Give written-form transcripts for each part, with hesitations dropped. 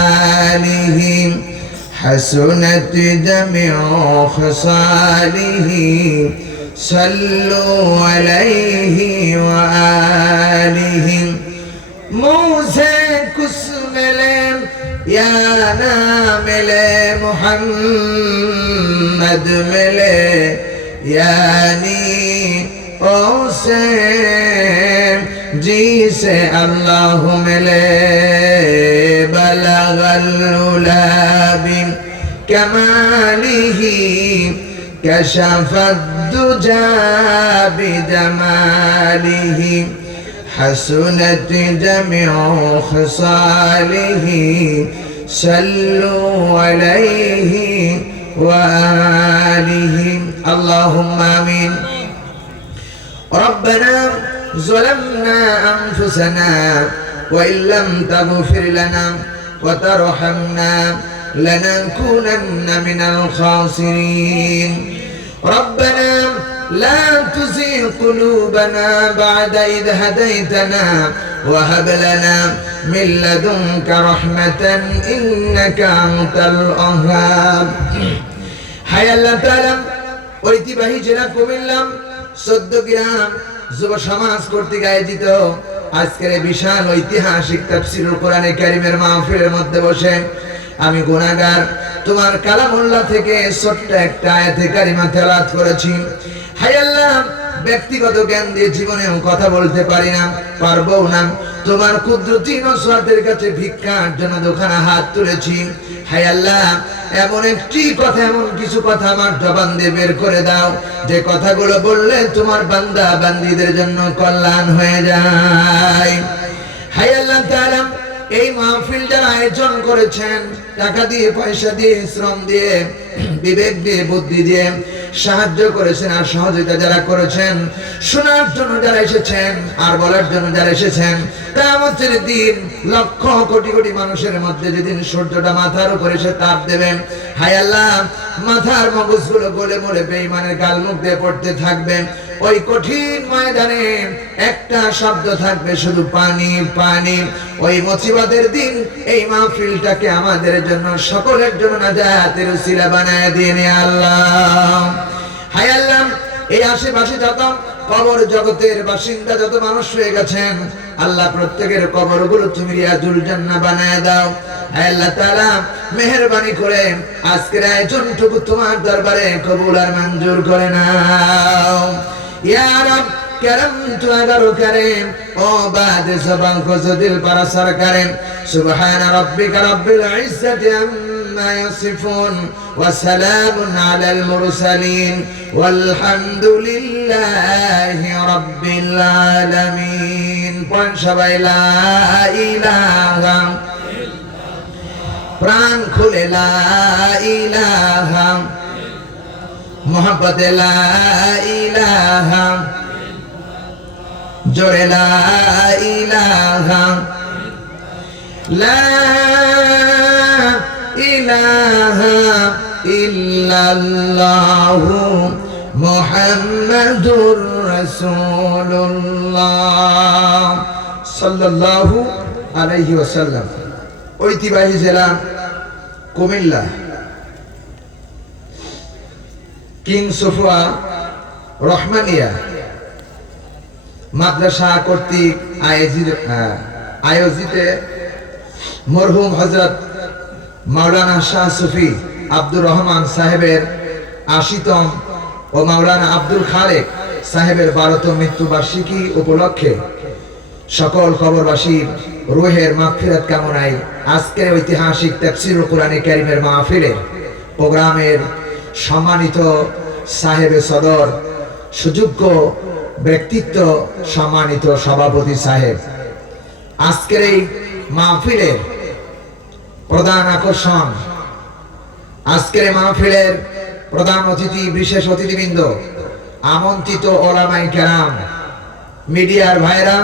كماله حسنت جميع خصاله صلوا عليه وآله موسى كسمله يا نامله محمد مله यानी ओसे जी से अल्लाह मिले बलगल उला बिन कमालिही कशफद दुजा बिजमालिही हसनत जमीउ खसालिही सल्लु अलैहि وآله اللهم آمين ربنا ظلمنا أنفسنا وإن لم تغفر لنا وترحمنا لنكونن من الخاسرين ربنا لا تزغ قلوبنا بعد إذ هديتنا وهب لنا من لدنك رحمة إنك أنت الوهاب হায় আল্লাহ তাআলা ঐতিহ্যবাহী জেলা কুমিল্লা 14 গ্রাম যুব সমাজ কর্তৃক আয়োজিত আজকের বিশাল ঐতিহাসিক তাফসীরুল কোরআনে কারীমের মাহফিলের মধ্যে বসে আমি গুনাহগার তোমার কালামুল্লাহ থেকে ছোট্ট একটা আয়াতে কারিমা তেলাওয়াত করেছি হায় আল্লাহ ব্যক্তিগত জ্ঞান দিয়ে জীবনেও কথা বলতে পারি না পারবো না তোমার কুদরতি নসরাতের কাছে ভিক্ষার জন্য দোকানে হাত তুলেছি হায় আল্লাহ এমন একটি কথা এমন কিছু কথা আমার জবান দিয়ে বের করে দাও যে কথাগুলো বললে তোমার বান্দা বান্দীদের জন্য কল্যাণ হয়ে যায় হায় আল্লাহ তাআলা এই মাহফিল যারা আয়োজন করেছেন টাকা দিয়ে পয়সা দিয়ে শ্রম দিয়ে বিবেক দিয়ে বুদ্ধি দিয়ে সাহায্য করেছেন আর সহযোগিতা যারা করেছেন শোনার জন্য যারা এসেছেন আর বলার জন্য যারা এসেছেন কিয়ামতের দিন লক্ষ কোটি কোটি মানুষের মধ্যে যেদিন সূর্যটা মাথার উপরে এসে তাপ দেবেন হায় আল্লাহ মাথার মগজগুলো গলে মরে বেঈমানের গাল মুখ দিয়ে পড়তে থাকবে ওই কঠিন ময়দানে একটা শব্দ থাকবে শুধু পানি পানি ওই মুসিবতের দিন এই মাহফিলটাকে আমাদের জন্য সকলের জন্য নাজাতের উসিলা বানায় দিন আল্লাহ হায় আল্লাহ এই আশেপাশে যত কবর জগতের বাসিন্দা যত মানুষ হয়ে গেছেন আল্লাহ প্রত্যেকের কবরগুলো তুমি রিয়াজুল জান্নাহ বানায় দাও হে আল্লাহ তাআলা মেহেরবানি করে আজকের আয়োজনটুকু তোমার দরবারে কবুল আর মঞ্জুর করে নাও ইয়া রব کرم تو اگر کریم او بعد زبان کو دل پر اثر کریم سبحان ربك رب العزة عما يصفون وسلام على المرسلين والحمد لله رب العالمين পড়েন সবাই লা ইলাহা প্রাণ খুলে লা ইলাহা মোহাব্বতে লা ইলাহা জোরে লা ইলাহা লা ইলাহা ইল্লাল্লাহু মুহাম্মাদুর রাসূলুল্লাহ সাল্লাল্লাহু আলাইহি ওয়াসাল্লাম ঐতিহ্যবাহী জেলা কুমিল্লা কিং সুফা রহমানিয়া মাদ্রাসা কর্তৃক আয়োজিত মরহুম হযরত মাওলানা শাহ সুফি আব্দুর রহমান সাহেবের ৮০তম ও মাওলানা আব্দুল খালেক সাহেবের ১২তম মৃত্যুবার্ষিকী উপলক্ষে সকল কবরবাসীর রূহের মাগফিরাত কামনায় আজকের ঐতিহাসিক তাফসীরুল কোরআনে কারীমের মাহফিলের প্রোগ্রামের সম্মানিত সাহেবে সদর সুযোগ্য ব্যক্তিত্ব সম্মানিত সভাপতি সাহেব আজকের এই মাহফিলের প্রধান আকর্ষণ আজকের মাহফিলের প্রধান অতিথি বিশেষ অতিথিবৃন্দ আমন্ত্রিত ওলামায়ে কেরাম মিডিয়ার ভাইরা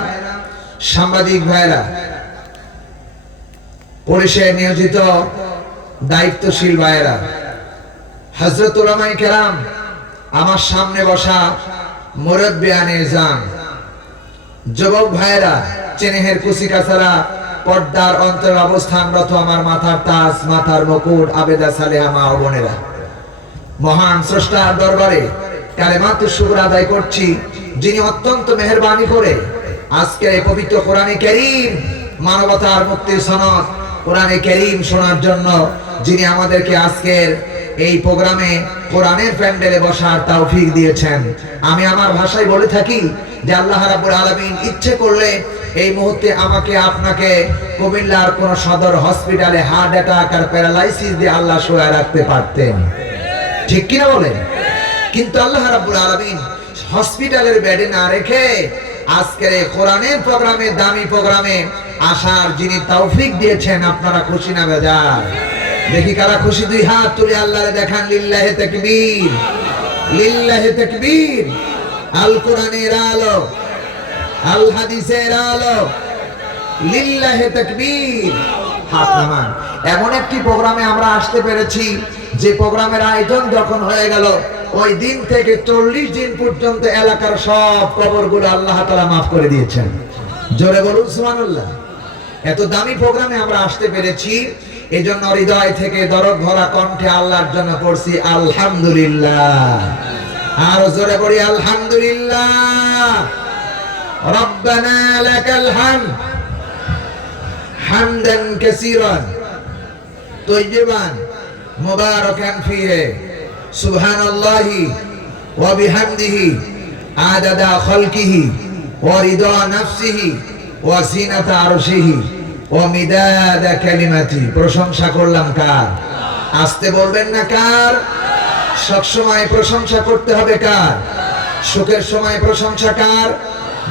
সাংবাদিক ভাইরা পুলিশে নিয়োজিত দায়িত্বশীল ভাইরা হযরত ওলামায়ে কেরাম আমার সামনে বসা মুরব্বিয়ানে জান যুবক ভাইরা চেনেহের কুচি কাছাড়া পর্দার অন্তরে অবস্থানরত আমার মাথার তাজ, মাথার মুকুট, আবেদা সালেহা মা ও বোনেরা, মহান স্রষ্টার দরবারে কালেমাতুশ শুকর আদায় করছি, যিনি অত্যন্ত মেহেরবানি করে আজকের এই পবিত্র কোরআনে কারীম, মানবতার মুক্তির সনদ কোরআনে কারীম শোনার জন্য যিনি আমাদেরকে আজকের এই প্রোগ্রামে কোরআনের প্যান্ডেলে বসার তৌফিক দিয়েছেন। আমি আমার ভাষায় বলে থাকি যে আল্লাহ রাব্বুল আলামিন ইচ্ছে করলে এই মুহূর্তে আমাকে আপনাকে কুমিল্লার কোন সদর হসপিটালে হার্ট অ্যাটাক আর প্যারালাইসিস দিয়ে আল্লাহ শোয়া রাখতে পারতেন, ঠিক কিনা বলেন? কিন্তু আল্লাহ রাব্বুল আলামিন হসপিটালের বেডে না রেখে আজকের এই কোরআনের প্রোগ্রামে, দামি প্রোগ্রামে আসার যিনি তৌফিক দিয়েছেন, আপনারা খুশি না বেজার? দেখি কারা খুশি, দুই হাত তুলে আল্লাহরে দেখান। লিল্লাহি তাকবীর, লিল্লাহি তাকবীর। আল কোরআনের আলো, আল হাদিসের আলো, লিল্লাহি তাকবীর। হাত নামান। এমন একটি প্রোগ্রামে আমরা আসতে পেরেছি যে প্রোগ্রামের আয়োজন যখন হয়ে গেল, ওই দিন থেকে 40 দিন পর্যন্ত এলাকার সব কবরগুলো আল্লাহ তাআলা মাফ করে দিয়েছেন। জোরে বলুন সুবহানাল্লাহ। এত দামি প্রোগ্রামে আমরা আসতে পেরেছি, এজন্য হৃদয় থেকে দরদ ভরা কণ্ঠে আল্লাহর জন্য পড়ছি আলহামদুলিল্লাহ। আর জোরে পড়ি আলহামদুলিল্লাহ। রব্বানা লাকাল হামদ হামদান কাসীরান তাইয়িবান মুবারাকান ফীহি সুবহানাল্লাহি ওয়া বিহামদিহি আদাদা খালকিহি ওয়া রিদা নাফসিহি ওয়া জিনাতা আরশিহি ও মিদাদা কালিমাতি। প্রশংসা করলাম কার? আসতে বলবেন না কার? সবসময় প্রশংসা করতে হবে কার? সুখের সময় প্রশংসা কার?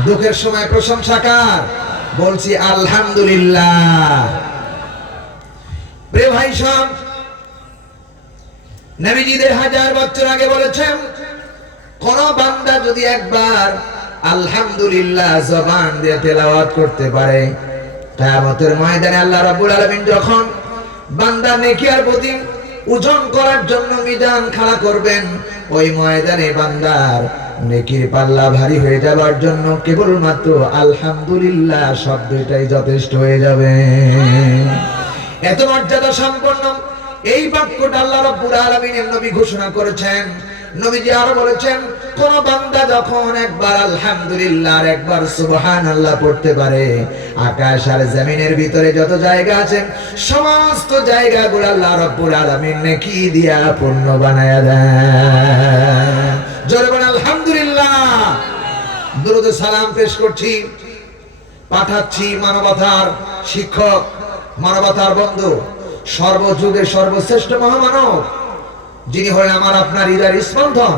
দুঃখের সময় প্রশংসা কার? বলছি আলহামদুলিল্লাহ। প্রিয় ভাই সব, নবীজি 1000 বছর আগে বলেছেন, কোন বান্দা যদি একবার আলহামদুলিল্লাহ জবান দিয়ে তেলাওয়াত করতে পারে, কিয়ামতের ময়দানে আল্লাহ রাব্বুল আলামিন যখন বান্দার নেকি আর প্রতি ওজন করার জন্য মিজান খাড়া করবেন, ওই ময়দানে বান্দার নেকির পাল্লা ভারী হয়ে যাবার জন্য কেবলমাত্র আলহামদুলিল্লাহ শব্দটাই যথেষ্ট হয়ে যাবে। এত মর্যাদা সম্পন্ন এই বাক্যটা আল্লাহ রাব্বুল আলামিনের নবী ঘোষণা করেছেন। নবীজি আরো বলেছেন, কোন বান্দা যখন একবার আলহামদুলিল্লাহ আর একবার সুবহানাল্লাহ পড়তে পারে, আকাশ আর জমিনের ভিতরে যত জায়গা আছে সমস্ত জায়গাগুলো আল্লাহ রাব্বুল আলামিন নেকি দিয়া পূর্ণ বানায়া দেন। জোরে বলেন আলহামদুলিল্লাহ। দুরূদ সালাম পেশ করছি, পাঠাচ্ছি মানবতার শিক্ষক, মানবতার বন্ধু, সর্বযুগের সর্বশ্রেষ্ঠ মহামানব, যিনি হলেন আমার আপনার হৃদয়ের স্পন্দন,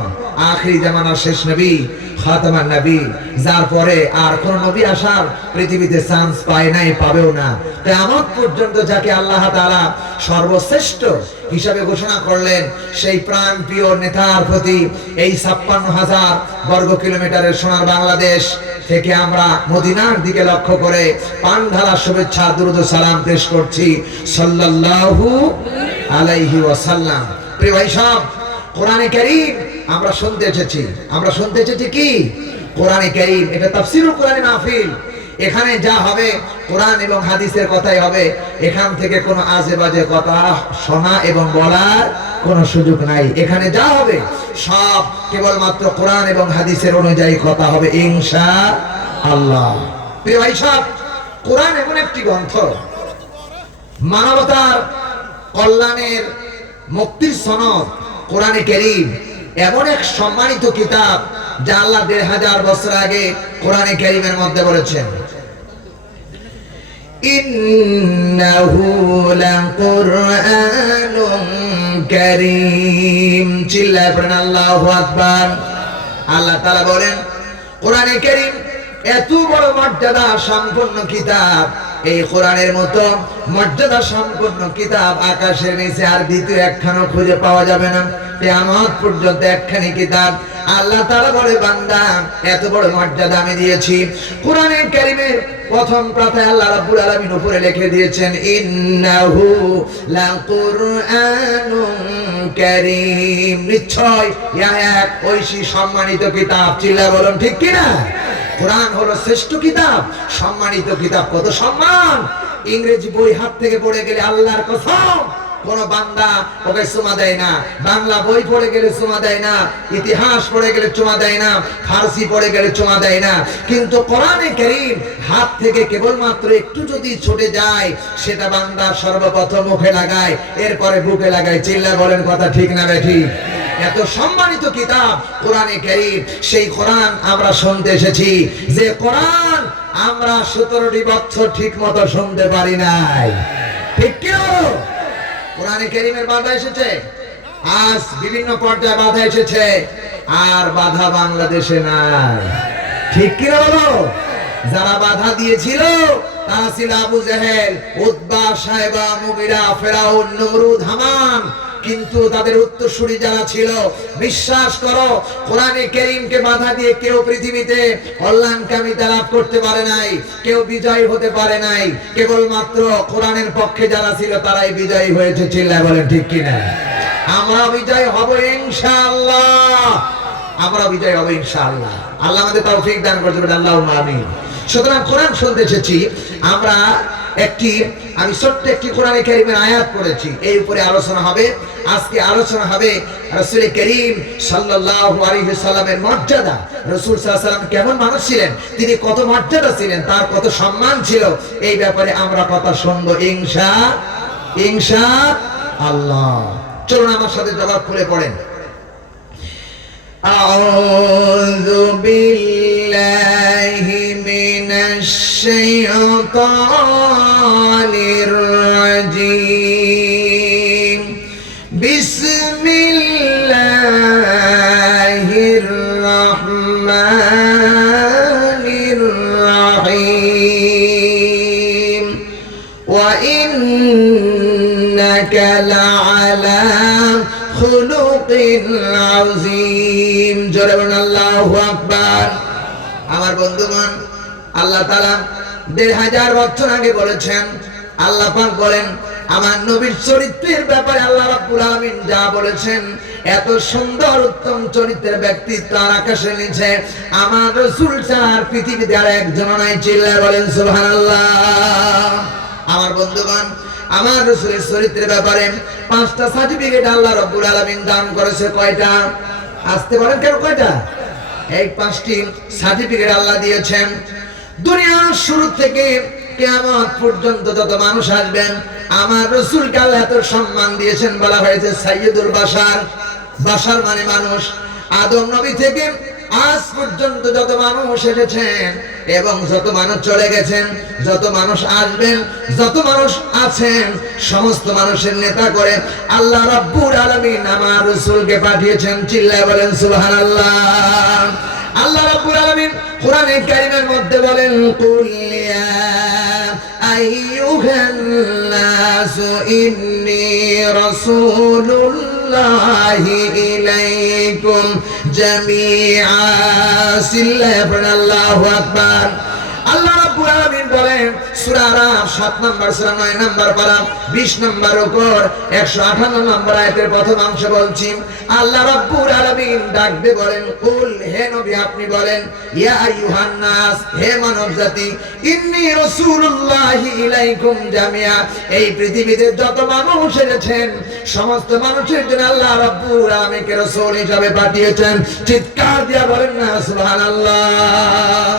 আখিরি জামানার শেষ নবী, খাতামান নবী, যার পরে আর কোন নবী আসার পৃথিবীতে চান্স পায় নাই, পাবেও না। কিয়ামত পর্যন্ত যাকে আল্লাহ তাআলা সর্বশ্রেষ্ঠ হিসাবে ঘোষণা করলেন, সেই প্রাণ প্রিয় নেতার প্রতি এই 56,000 বর্গ কিলোমিটারের সোনার বাংলাদেশ থেকে আমরা মদিনার দিকে লক্ষ্য করে পান ঢালা শুভেচ্ছা, দুরূদ সালাম পেশ করছি সাল্লাল্লাহু আলাইহি ওয়াসাল্লাম। প্রিয় ভাই সব, কোরআনে কারীম আমরা শুনতে এসেছি। আমরা শুনতে এসেছি কি? কোরআনে কারীম। এটা তাফসীরুল কোরআন মাহফিল। এখানে যা হবে কোরআন এবং হাদিসের কথাই হবে। এখান থেকে কোনো আজে বাজে কথা শোনা এবং বলার কোনো সুযোগ নাই। এখানে যা হবে সব কেবলমাত্র কোরআন এবং হাদিসের অনুযায়ী কথা হবে ইনশাআল্লাহ। প্রিয় ভাই সব, কোরআন এমন একটি গ্রন্থ, মানবতার কল্যাণের মুক্তির সনদ কোরআনে কারীম এমন এক সম্মানিত কিতাব যা আল্লাহ 1000 বছর আগে কোরআনে কারীমের মধ্যে বলেছেন, ইন্নাহু লাকুরআনুন কারীম। চিল্লায়ে পড়েন আল্লাহু আকবার। আল্লাহ তাআলা বলেন কোরআনে কারীম এত বড় মর্যাদা সম্পন্ন কিতাব, এই কোরআনের মতো মর্যাদা সম্পন্ন কিতাব আকাশের নিচে আর দ্বিতীয় একখানা খুঁজে পাওয়া যাবে না। কিয়ামত পর্যন্ত একখানি কিতাব। আল্লাহ তাআলা বলে, বান্দা এত বড় মর্যাদা আমি দিয়েছি। কোরআনে কারীমের প্রথম পাতায় আল্লাহ রাব্বুল আলামিন উপরে লিখে দিয়েছেন, ইন্নাহু লাকুরআনুন কারীম। নিশ্চয় ইহা এক ঐশী সম্মানিত কিতাব। চিল্লায়ে বলুন ঠিক কিনা? কোরআন হলো শ্রেষ্ঠ কিতাব, সম্মানিত কিতাব। কত সম্মান! ইংরেজি বই হাত থেকে পড়ে গেলে আল্লাহর কসম কোন বান্দা ওকে চুমা দেয় না, বাংলা বই পড়ে গেলে চুমা দেয় না, ইতিহাস পড়ে গেলে চুমা দেয় না, ফার্সি পড়ে গেলে চুমা দেয় না। কিন্তু কোরআনে কারীম হাত থেকে কেবলমাত্র একটু যদি ছুটে যায় সেটা বান্দা সর্বপ্রথম মুখে লাগায়, এরপরে বুকে লাগায়। চিল্লায় বলেন কথা ঠিক না বেঠিক? এত সম্মানিত কিতাব কোরআনে কারীম, সেই কোরআন আমরা শুনতে এসেছি যে কোরআন আমরা 17টি বছর ঠিক মতো শুনতে পারি নাই। ঠিক কি? কোরআনে কারীমের বাধা এসেছে, আজ বিভিন্ন পর্যায়ে বাধা এসেছে, আর বাধা বাংলাদেশে নাই। ঠিক কি না বলো? যারা বাধা দিয়েছিল তারা ছিল আবু জেহেল, উতবা, সাইবা, মুগিরা, ফেরাউন, নমরুদ, হামান। কিন্তু তাদের উত্তরসূরি যারা ছিল, বিশ্বাস করো কোরআনে কারীমকে বাধা দিয়ে কেউ পৃথিবীতে কল্যাণকামিতা লাভ করতে পারে নাই, কেউ বিজয়ী হতে পারে নাই। কেবলমাত্র কোরআনের পক্ষে যারা ছিল তারাই বিজয়ী হয়েছে। চিল্লায় বলেন ঠিক কিনা? আমরা বিজয় হব ইনশাআল্লাহ, আমরা বিজয় হব ইনশাআল্লাহ। আল্লাহ আমাদের তৌফিক দান করতে পারে, আল্লাহুম্মা আমিন। সুতরাং কোরআন শুনতে এসেছি আমরা। আমি ছোট্ট একটি কোরআনে কারীমের আয়াত পড়েছি, এই উপরে আলোচনা হবে। আজকে আলোচনা হবে রাসূল করিম সাল্লাল্লাহু আলাইহি সাল্লামের মর্যাদা। রাসূল সাল্লাল্লাহু আলাইহি সাল্লাম কেমন মানুষ ছিলেন, তিনি কত মর্যাদা ছিলেন, তার কত সম্মান ছিল, এই ব্যাপারে আমরা কথা শুনবো ইনশাআল্লাহ। চলুন আমার সাথে জবাব খুলে পড়েন। আউযু বিল্লাহি মিনাশ শাইতানির রাজীম। বিসমিল্লাহির রাহমানির রাহিম। ওয়া ইন্নাকা লাআলা খুলুকিন আযীম। জোরে বলুন আল্লাহু আকবার। আমার বন্ধুগণ, আল্লাহ তাআলা ১৫০০ বছর আগে বলেছেন, আল্লাহ পাক বলেন আমার নবীর চরিত্রের ব্যাপারে আল্লাহ রাব্বুল আলামিন যা বলেছেন, এত সুন্দর উত্তম চরিত্রের ব্যক্তিত্ব আর আকাশের নিচে আমার রাসূল ছাড়া পৃথিবীতে আর একজন নাই। চিল্লায় বলেন সুবহানাল্লাহ। আমার বন্ধুগণ, আমার রাসূলের চরিত্রের ব্যাপারে 5টা সার্টিফিকেট আল্লাহ রাব্বুল আলামিন দান করেছে। কয়টা? আসতে পারেন কেন? কয়টা? এই 5টি সার্টিফিকেট আল্লাহ দিয়েছেন। দুনিয়ার শুরু থেকে কিয়ামত পর্যন্ত যত মানুষ আসবেন, আমার রাসূলকে আল্লাহ এত সম্মান দিয়েছেন। বলা হয়েছে সাইয়্যিদুল বাশার। বাশার মানে মানুষ। আদম নবী থেকে আজ পর্যন্ত যত মানুষ এসেছেন এবং যত মানুষ চলে গেছেন, যত মানুষ আসবেন, যত মানুষ আছেন, সমস্ত মানুষের নেতা করে আল্লাহ রাব্বুল আলামিন আমার রাসূলকে পাঠিয়েছেন। চিল্লায় বলেন সুবহানাল্লাহ। আল্লাহ রাব্বুল আলামিন কোরআনে কারীমের মধ্যে বলেন, কুল ইয়া আইয়ুহান নাসু ইন্নী রাসূলুল্লাহি ইলাইকুম জামিআ। সিল্লাল্লাহু আল্লাহু আকবার। আল্লাহ রাব্বুল আলামিন বলেন সূরা আরাফ 7 নম্বর সূরা 9 নম্বর পারা 20 নম্বর উপর 158 নম্বর আয়াতের প্রথম অংশ বলছি। আল্লাহ রাব্বুল আলামিন ডাক দিয়ে বলেন, কুল, হে নবী আপনি বলেন, ইয়া আইয়ুহান নাস, হে মানব জাতি, ইন্নী রাসূলুল্লাহি ইলাইকুম জামিআ। এই পৃথিবীতে যত মানুষ এসেছেন সমস্ত মানুষের জন্য আল্লাহ রাব্বুল আলামিনকে রাসূল হিসেবে পাঠিয়েছেন। চিৎকার দিয়ে বলেন না সুবহানাল্লাহ।